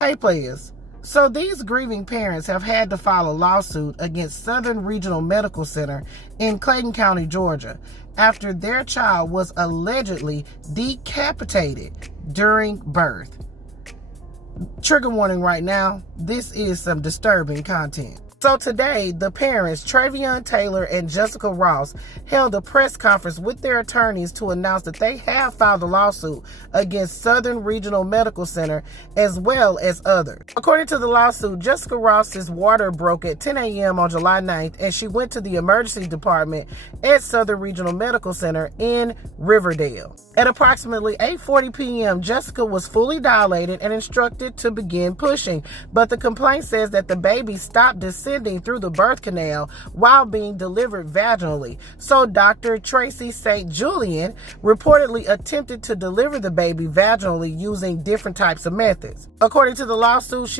Hey players, so these grieving parents have had to file a lawsuit against Southern Regional Medical Center in Clayton County, Georgia, after their child was allegedly decapitated during birth. Trigger warning right now, this is some disturbing content. So today, the parents, Travion Taylor and Jessica Ross, held a press conference with their attorneys to announce that they have filed a lawsuit against Southern Regional Medical Center as well as others. According to the lawsuit, Jessica Ross's water broke at 10 a.m. on July 9th, and she went to the emergency department at Southern Regional Medical Center in Riverdale. At approximately 8:40 p.m., Jessica was fully dilated and instructed to begin pushing, but the complaint says that the baby stopped descending through the birth canal while being delivered vaginally. So Dr. Tracy St. Julian reportedly attempted to deliver the baby vaginally using different types of methods. According to the lawsuit,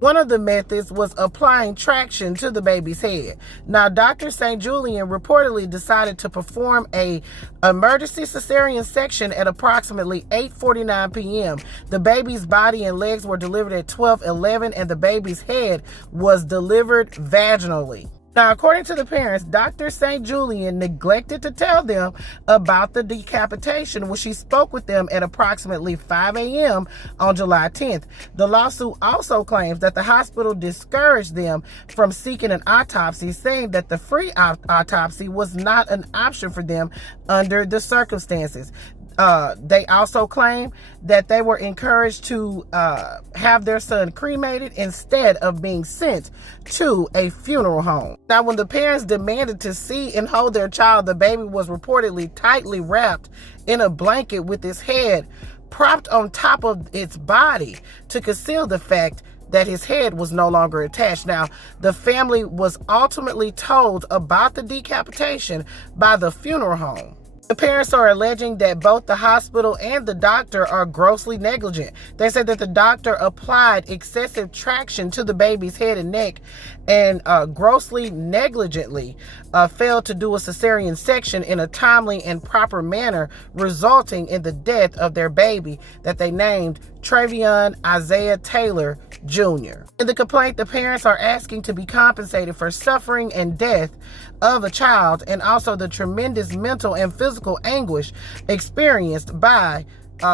one of the methods was applying traction to the baby's head. Now, Dr. St. Julian reportedly decided to perform a emergency cesarean section at approximately 8:49 p.m. The baby's body and legs were delivered at 12:11, and the baby's head was delivered vaginally. Now, according to the parents, Dr. St. Julian neglected to tell them about the decapitation when she spoke with them at approximately 5 a.m. on July 10th. The lawsuit also claims that the hospital discouraged them from seeking an autopsy, saying that the free autopsy was not an option for them under the circumstances. They also claim that they were encouraged to have their son cremated instead of being sent to a funeral home. Now, when the parents demanded to see and hold their child, the baby was reportedly tightly wrapped in a blanket with its head propped on top of its body to conceal the fact that his head was no longer attached. Now, the family was ultimately told about the decapitation by the funeral home. The parents are alleging that both the hospital and the doctor are grossly negligent. They said that the doctor applied excessive traction to the baby's head and neck and grossly negligently failed to do a cesarean section in a timely and proper manner, resulting in the death of their baby that they named Travion Isaiah Taylor Jr. In the complaint, the parents are asking to be compensated for suffering and death of a child and also the tremendous mental and physical anguish experienced by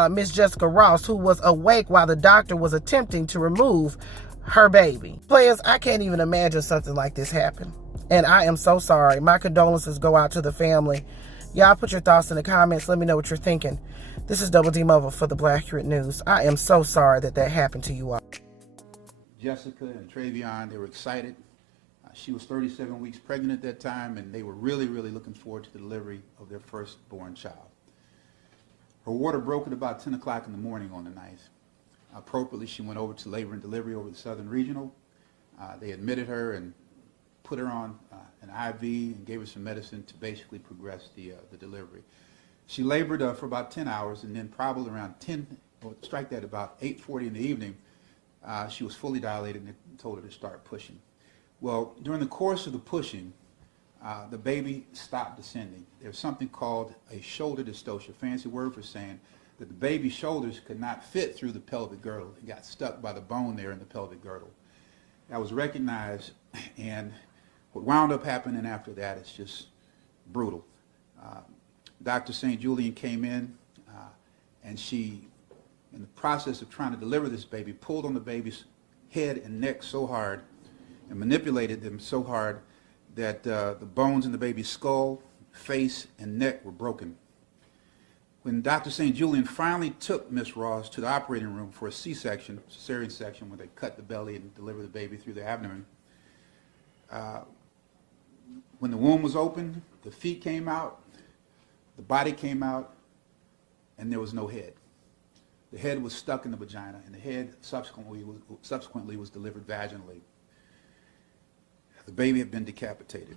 Miss Jessica Ross, who was awake while the doctor was attempting to remove her baby. Players, I can't even imagine something like this happen. And I am so sorry. My condolences go out to the family. Y'all put your thoughts in the comments. Let me know what you're thinking. This is Double D Mova for the Black Accurate News. I am so sorry that happened to you all. Jessica and Travion, they were excited. She was 37 weeks pregnant at that time, and they were really, really looking forward to the delivery of their firstborn child. Her water broke at about 10 o'clock in the morning on the 9th. Appropriately, she went over to labor and delivery over the Southern Regional. They admitted her and put her on an IV and gave her some medicine to basically progress the delivery. She labored for about 10 hours, and then probably around about 8:40 in the evening, she was fully dilated, and they told her to start pushing. Well, during the course of the pushing, the baby stopped descending. There's something called a shoulder dystocia, fancy word for saying that the baby's shoulders could not fit through the pelvic girdle. It got stuck by the bone there in the pelvic girdle. That was recognized, and what wound up happening after that is just brutal. Dr. St. Julian came in, and she, in the process of trying to deliver this baby, pulled on the baby's head and neck so hard and manipulated them so hard that the bones in the baby's skull, face, and neck were broken. When Dr. St. Julian finally took Miss Ross to the operating room for a C-section, cesarean section, where they cut the belly and deliver the baby through the abdomen, when the womb was open, the feet came out, the body came out, and there was no head. The head was stuck in the vagina, and the head subsequently was delivered vaginally. The baby had been decapitated.